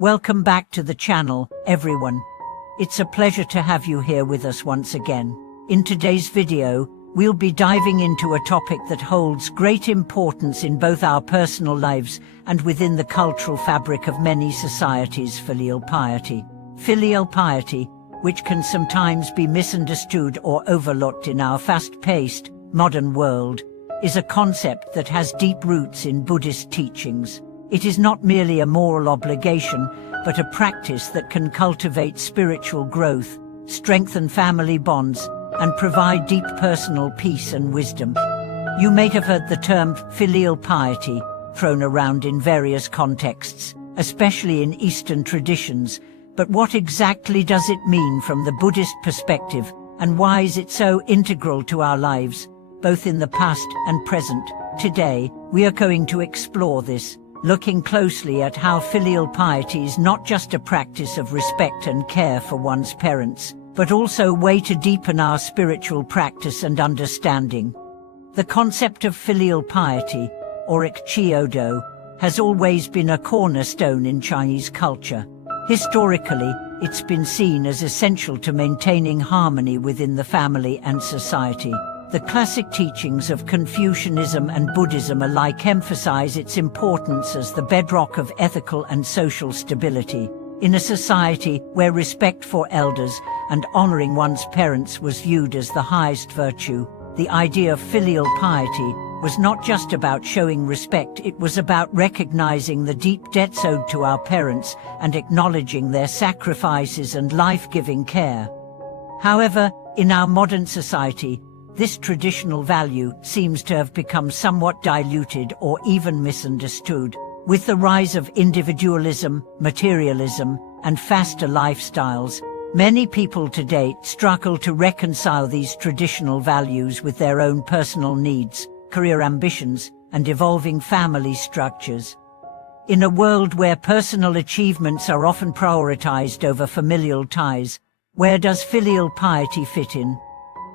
Welcome back to the channel, everyone. It's a pleasure to have you here with us once again. In today's video, we'll be diving into a topic that holds great importance in both our personal lives and within the cultural fabric of many societies: filial piety. Filial piety, which can sometimes be misunderstood or overlooked in our fast-paced, modern world, is a concept that has deep roots in Buddhist teachings. It is not merely a moral obligation, but a practice that can cultivate spiritual growth, strengthen family bonds, and provide deep personal peace and wisdom. You may have heard the term filial piety thrown around in various contexts, especially in Eastern traditions, but what exactly does it mean from the Buddhist perspective, and why is it so integral to our lives, both in the past and present? Today, we are going to explore this, looking closely at how filial piety is not just a practice of respect and care for one's parents, but also a way to deepen our spiritual practice and understanding. The concept of filial piety, or Ikkyo-do, has always been a cornerstone in Chinese culture. Historically, it's been seen as essential to maintaining harmony within the family and society. The classic teachings of Confucianism and Buddhism alike emphasize its importance as the bedrock of ethical and social stability. In a society where respect for elders and honoring one's parents was viewed as the highest virtue, the idea of filial piety was not just about showing respect, it was about recognizing the deep debts owed to our parents and acknowledging their sacrifices and life-giving care. However, in our modern society, this traditional value seems to have become somewhat diluted or even misunderstood. With the rise of individualism, materialism, and faster lifestyles, many people today struggle to reconcile these traditional values with their own personal needs, career ambitions, and evolving family structures. In a world where personal achievements are often prioritized over familial ties, where does filial piety fit in?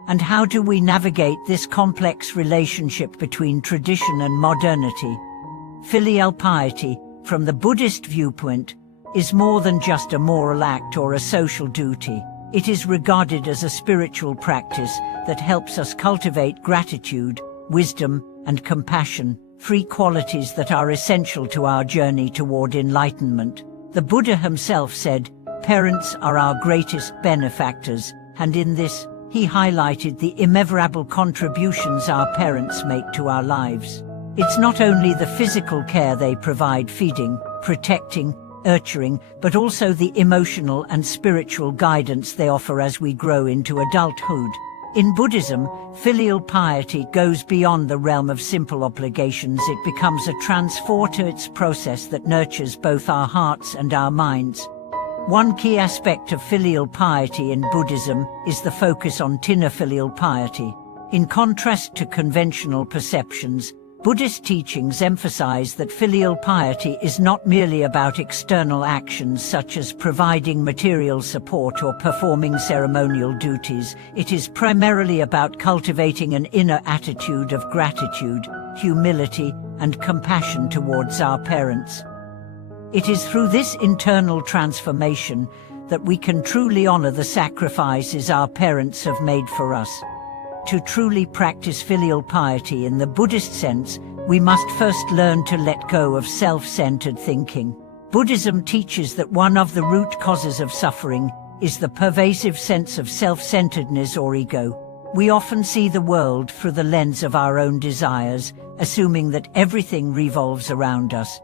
And how do we navigate this complex relationship between tradition and modernity? Filial piety, from the Buddhist viewpoint, is more than just a moral act or a social duty. It is regarded as a spiritual practice that helps us cultivate gratitude, wisdom, and compassion, three qualities that are essential to our journey toward enlightenment. The Buddha himself said, "Parents are our greatest benefactors," and in this, he highlighted the immeasurable contributions our parents make to our lives. It's not only the physical care they provide, feeding, protecting, nurturing, but also the emotional and spiritual guidance they offer as we grow into adulthood. In Buddhism, filial piety goes beyond the realm of simple obligations. It becomes a transformative process that nurtures both our hearts and our minds. One key aspect of filial piety in Buddhism is the focus on inner filial piety. In contrast to conventional perceptions, Buddhist teachings emphasize that filial piety is not merely about external actions such as providing material support or performing ceremonial duties. It is primarily about cultivating an inner attitude of gratitude, humility, and compassion towards our parents. It is through this internal transformation that we can truly honor the sacrifices our parents have made for us. To truly practice filial piety in the Buddhist sense, we must first learn to let go of self-centered thinking. Buddhism teaches that one of the root causes of suffering is the pervasive sense of self-centeredness or ego. We often see the world through the lens of our own desires, assuming that everything revolves around us.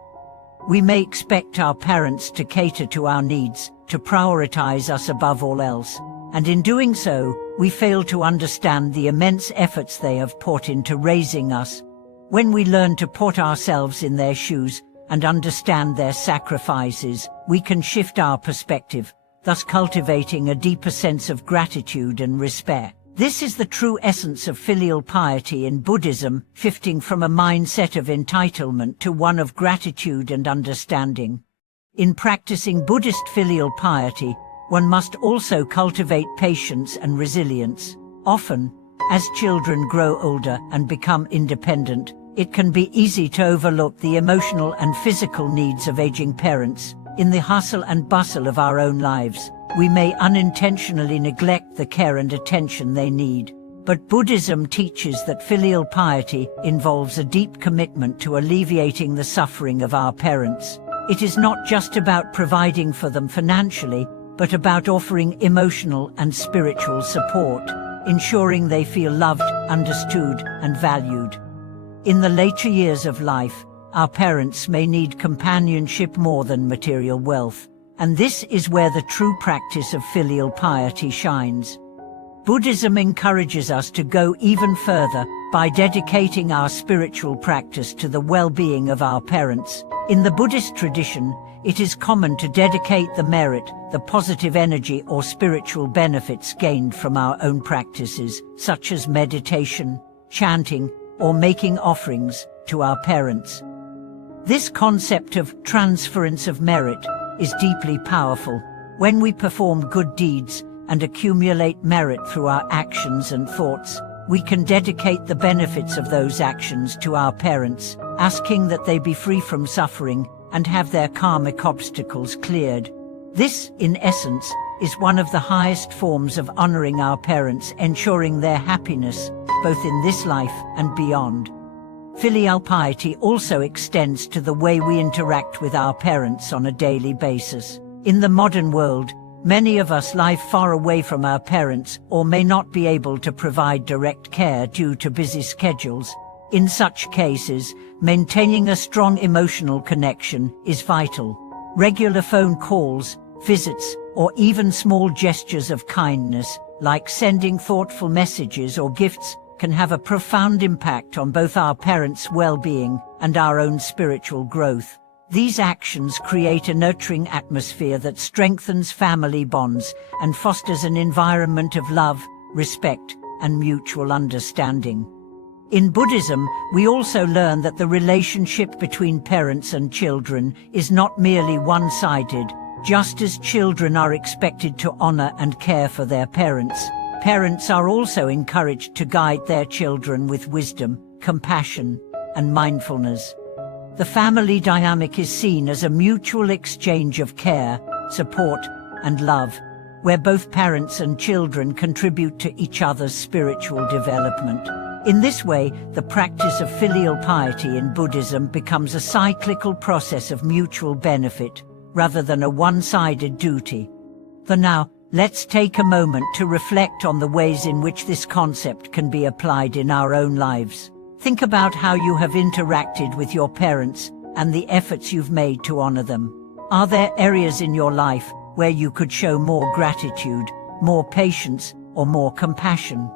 We may expect our parents to cater to our needs, to prioritize us above all else, and in doing so, we fail to understand the immense efforts they have put into raising us. When we learn to put ourselves in their shoes and understand their sacrifices, we can shift our perspective, thus cultivating a deeper sense of gratitude and respect. This is the true essence of filial piety in Buddhism, shifting from a mindset of entitlement to one of gratitude and understanding. In practicing Buddhist filial piety, one must also cultivate patience and resilience. Often, as children grow older and become independent, it can be easy to overlook the emotional and physical needs of aging parents. In the hustle and bustle of our own lives, we may unintentionally neglect the care and attention they need. But Buddhism teaches that filial piety involves a deep commitment to alleviating the suffering of our parents. It is not just about providing for them financially, but about offering emotional and spiritual support, ensuring they feel loved, understood, and valued. In the later years of life, our parents may need companionship more than material wealth, and this is where the true practice of filial piety shines. Buddhism encourages us to go even further by dedicating our spiritual practice to the well-being of our parents. In the Buddhist tradition, it is common to dedicate the merit, the positive energy or spiritual benefits gained from our own practices, such as meditation, chanting, or making offerings, to our parents. This concept of transference of merit is deeply powerful. When we perform good deeds and accumulate merit through our actions and thoughts, we can dedicate the benefits of those actions to our parents, asking that they be free from suffering and have their karmic obstacles cleared. This, in essence, is one of the highest forms of honoring our parents, ensuring their happiness, both in this life and beyond. Filial piety also extends to the way we interact with our parents on a daily basis. In the modern world, many of us live far away from our parents or may not be able to provide direct care due to busy schedules. In such cases, maintaining a strong emotional connection is vital. Regular phone calls, visits, or even small gestures of kindness, like sending thoughtful messages or gifts, can have a profound impact on both our parents' well-being and our own spiritual growth. These actions create a nurturing atmosphere that strengthens family bonds and fosters an environment of love, respect, and mutual understanding. In Buddhism, we also learn that the relationship between parents and children is not merely one-sided. Just as children are expected to honor and care for their parents, parents are also encouraged to guide their children with wisdom, compassion, and mindfulness. The family dynamic is seen as a mutual exchange of care, support, and love, where both parents and children contribute to each other's spiritual development. In this way, the practice of filial piety in Buddhism becomes a cyclical process of mutual benefit, rather than a one-sided duty. For now, let's take a moment to reflect on the ways in which this concept can be applied in our own lives. Think about how you have interacted with your parents and the efforts you've made to honor them. Are there areas in your life where you could show more gratitude, more patience, or more compassion?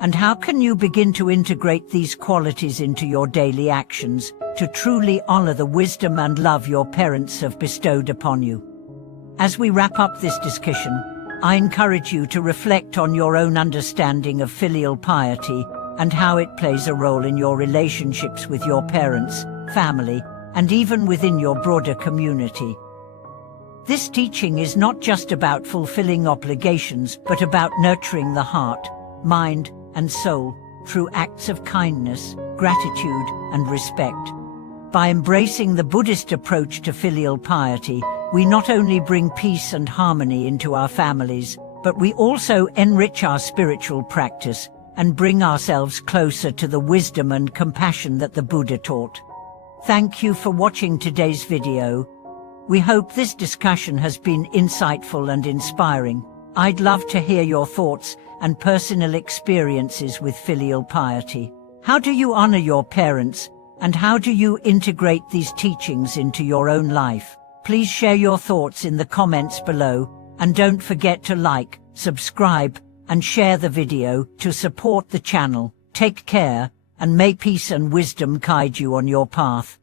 And how can you begin to integrate these qualities into your daily actions to truly honor the wisdom and love your parents have bestowed upon you? As we wrap up this discussion, I encourage you to reflect on your own understanding of filial piety and how it plays a role in your relationships with your parents, family, and even within your broader community. This teaching is not just about fulfilling obligations, but about nurturing the heart, mind, and soul through acts of kindness, gratitude, and respect. By embracing the Buddhist approach to filial piety, we not only bring peace and harmony into our families, but we also enrich our spiritual practice and bring ourselves closer to the wisdom and compassion that the Buddha taught. Thank you for watching today's video. We hope this discussion has been insightful and inspiring. I'd love to hear your thoughts and personal experiences with filial piety. How do you honor your parents, and how do you integrate these teachings into your own life? Please share your thoughts in the comments below, and don't forget to like, subscribe, and share the video to support the channel. Take care, and may peace and wisdom guide you on your path.